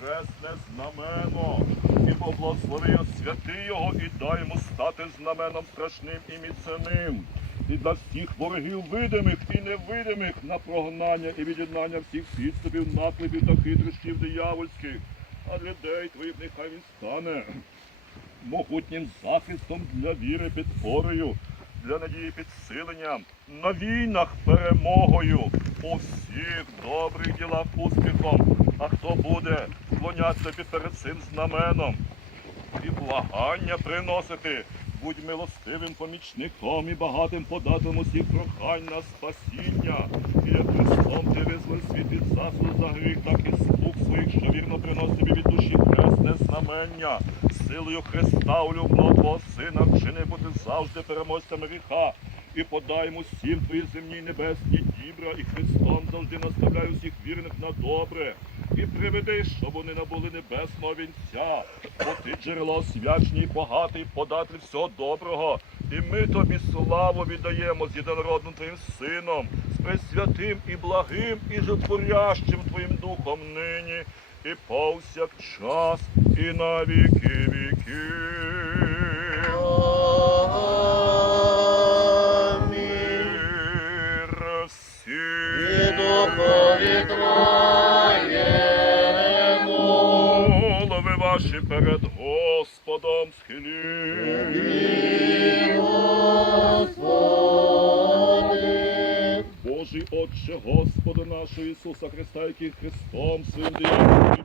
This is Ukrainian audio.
хресне знамено, і поблагослови святий його, і дай йому стати знаменом страшним і міцним. І для всіх ворогів видимих і невидимих на прогнання і від'єднання всіх підступів, наклепів та хитрощів диявольських. А людей твоїх нехай він стане могутнім захистом для віри підпорою, для надії підсиленням, на війнах перемогою, у всіх добрих ділах успіхом. А хто буде склонятися під перед цим знаменом і благання приносити, будь милостивим помічником і багатим податим усіх прохань на спасіння. І як Христом ти визволив світ від засуду за гріх, так і слуг своїх, що вірно приносить тобі від душі хресне знамення. Силою Христа улюбного Твого Сина вчини бути завжди переможцями гріха. І подай йому всім твої земні небесні дібра, і Христом завжди наставляй усіх вірних на добре. І приведи, щоб вони набули небесного вінця, бо ти джерело освячені, і багатий, податель всього доброго. І ми тобі славу віддаємо з єдинородним твоїм сином, з пресвятим і благим, і житворящим твоїм духом нині, і повсякчас, і на віки віків. Мир всім. Духові Твоєму. Ваші перед Господом схилі. Господи, Божий Отче Господа нашого Ісуса Христа, який Христом своїм діянням